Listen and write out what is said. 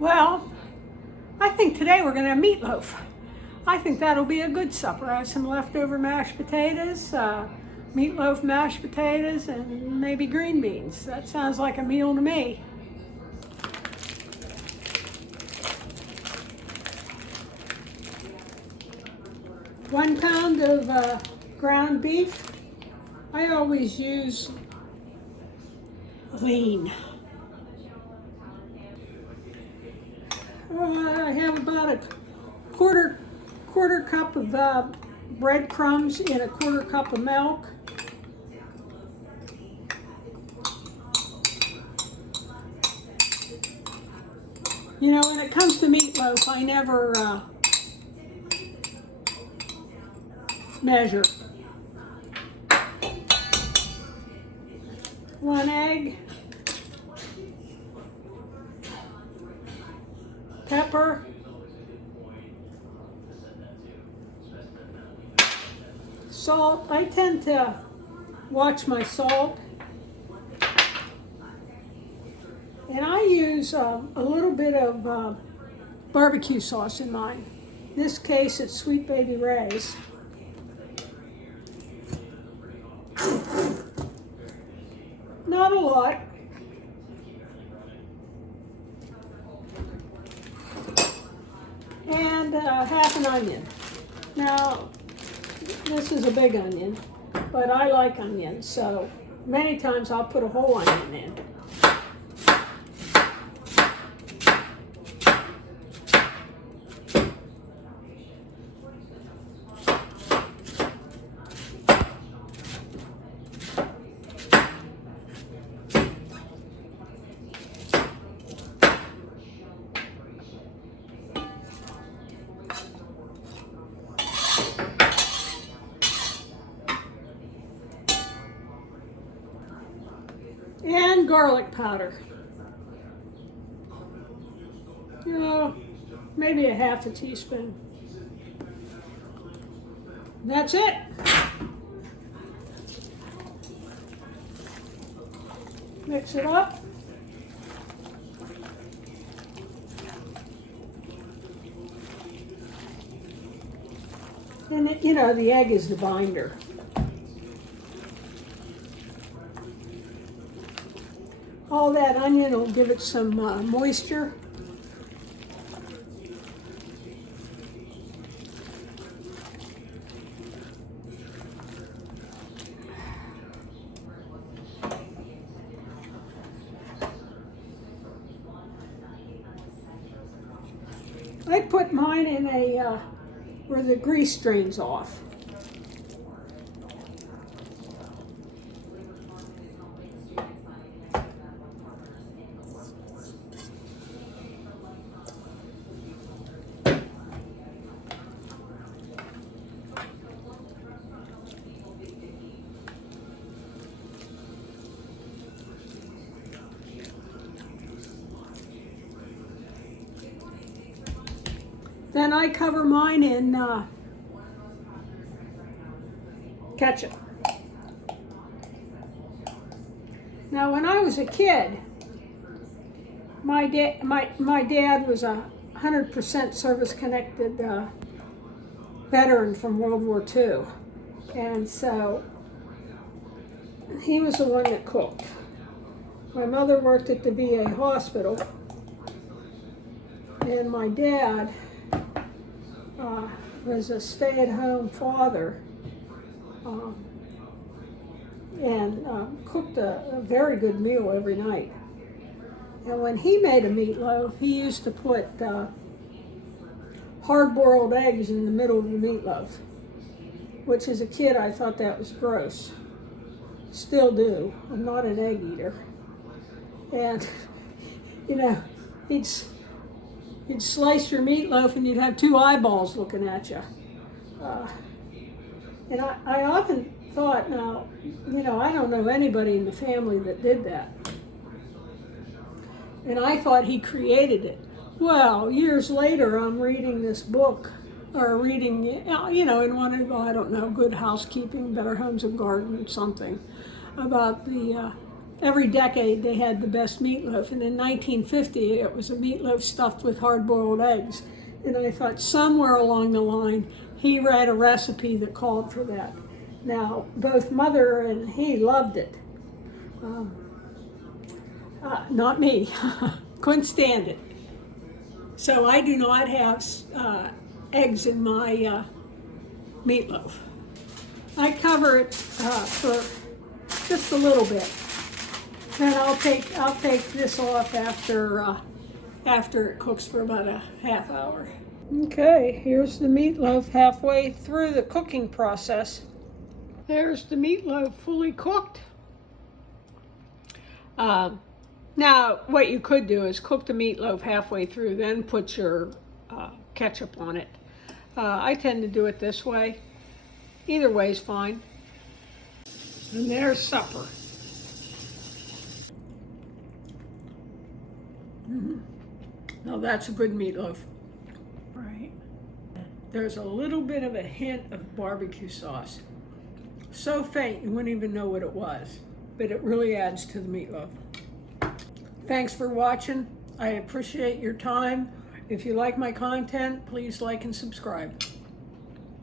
Well, I think today we're going to have meatloaf. I think that'll be a good supper. I have some leftover mashed potatoes, meatloaf, mashed potatoes, and maybe green beans. That sounds like a meal to me. One pound of ground beef. I always use lean. I have about a quarter cup of breadcrumbs in a quarter cup of milk. You know, when it comes to meatloaf, I never measure. 1 egg, pepper, salt. I tend to watch my salt, and I use a little bit of barbecue sauce in mine. In this case, it's Sweet Baby Ray's. Not a lot. And half an onion. Now, this is a big onion, but I like onions, so many times I'll put a whole onion in. And garlic powder. You know, maybe a half a teaspoon. That's it. Mix it up. And it, you know, the egg is the binder. All that onion will give it some moisture. I put mine in a where the grease drains off. Then I cover mine in ketchup. Now, when I was a kid, my dad was a 100% service-connected veteran from World War II, and so he was the one that cooked. My mother worked at the VA hospital, and my dad was a stay-at-home father and cooked a very good meal every night. And when he made a meatloaf, he used to put hard-boiled eggs in the middle of the meatloaf, which as a kid I thought that was gross. Still do. I'm not an egg eater. And, you know, you'd slice your meatloaf and you'd have two eyeballs looking at you. And I often thought, now, you know, I don't know anybody in the family that did that. And I thought he created it. Well, years later, I'm reading this book, or reading, you know, in one of, I don't know, Good Housekeeping, Better Homes and Gardens, something, about the every decade they had the best meatloaf, and in 1950 it was a meatloaf stuffed with hard-boiled eggs. And I thought somewhere along the line he read a recipe that called for that. Now, both Mother and he loved it. Not me. Couldn't stand it. So I do not have eggs in my meatloaf. I cover it for just a little bit. Then I'll take this off after it cooks for about a half hour. Okay, here's the meatloaf halfway through the cooking process. There's the meatloaf fully cooked. Now, what you could do is cook the meatloaf halfway through, then put your ketchup on it. I tend to do it this way. Either way is fine. And there's supper. Now that's a good meatloaf. Right. There's a little bit of a hint of barbecue sauce. So faint you wouldn't even know what it was, but it really adds to the meatloaf. Thanks for watching. I appreciate your time. If you like my content, please like and subscribe.